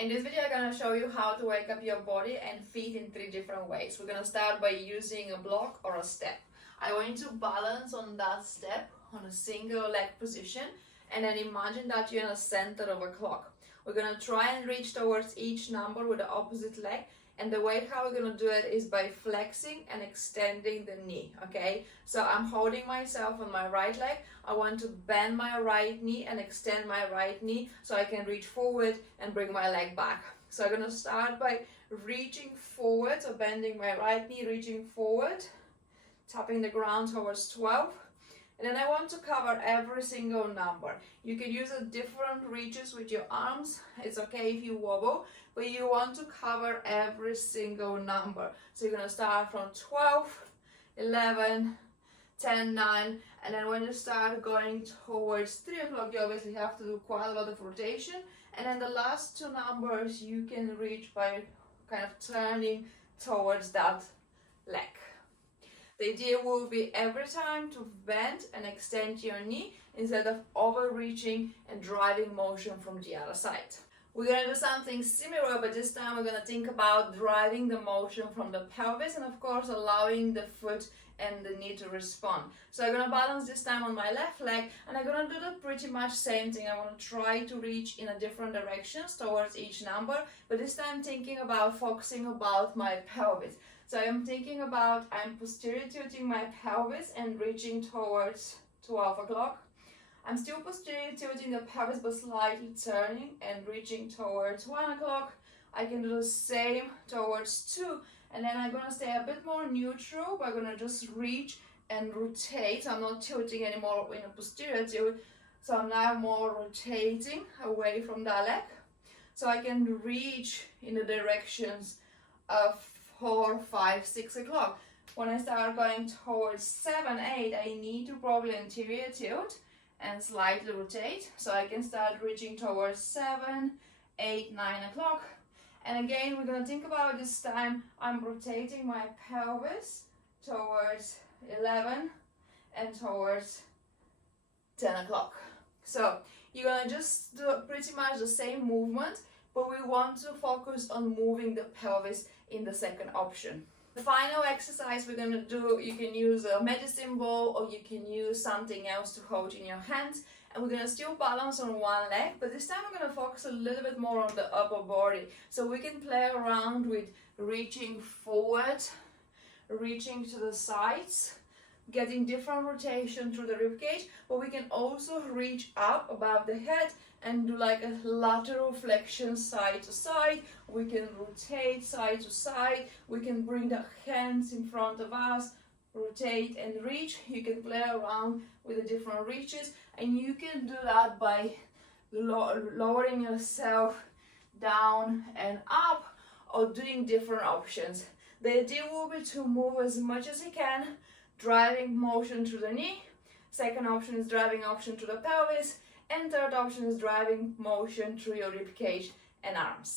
In this video, I'm going to show you how to wake up your body and feet in 3 different ways. We're going to start by using a block or a step. I want you to balance on that step on a single leg position, and then imagine that you're in the center of a clock. We're going to try and reach towards each number with the opposite leg, and the way how we're going to do it is by flexing and extending the knee, okay? So I'm holding myself on my right leg. I want to bend my right knee and extend my right knee so I can reach forward and bring my leg back. So I'm going to start by reaching forward, so bending my right knee, reaching forward, tapping the ground towards 12. And then I want to cover every single number. You can use a different reaches with your arms. It's okay if you wobble, but you want to cover every single number. So you're going to start from 12, 11, 10, 9, and then when you start going towards 3 o'clock, you obviously have to do quite a lot of rotation. And then the last 2 numbers you can reach by kind of turning towards that leg. The idea will be every time to bend and extend your knee instead of overreaching and driving motion from the other side. We're going to do something similar, but this time we're going to think about driving the motion from the pelvis and of course allowing the foot and the knee to respond. So I'm going to balance this time on my left leg, and I'm going to do the pretty much same thing. I want to try to reach in a different directions towards each number, but this time thinking about focusing about my pelvis. So I'm thinking about I'm posterior tilting my pelvis and reaching towards 12 o'clock. I'm still posterior tilting the pelvis but slightly turning and reaching towards 1 o'clock. I can do the same towards 2, and then I'm going to stay a bit more neutral. We're going to just reach and rotate. I'm not tilting anymore in a posterior tilt, so I'm now more rotating away from that leg. So I can reach in the directions of 4, 5, 6 o'clock. When I start going towards 7, 8, I need to probably anterior tilt and slightly rotate. So I can start reaching towards 7, 8, 9 o'clock. And again, we're going to think about this time, I'm rotating my pelvis towards 11 and towards 10 o'clock. So you're going to just do pretty much the same movement, but we want to focus on moving the pelvis in the second option. The final exercise we're going to do, you can use a medicine ball or you can use something else to hold in your hands, and we're going to still balance on one leg, but this time we're going to focus a little bit more on the upper body. So we can play around with reaching forward, reaching to the sides, getting different rotation through the rib cage, but we can also reach up above the head and do like a lateral flexion side to side. We can rotate side to side. We can bring the hands in front of us, rotate and reach. You can play around with the different reaches, and you can do that by lowering yourself down and up or doing different options. The idea will be to move as much as you can, driving motion through the knee. Second option is driving motion through the pelvis. And third option is driving motion through your rib cage and arms.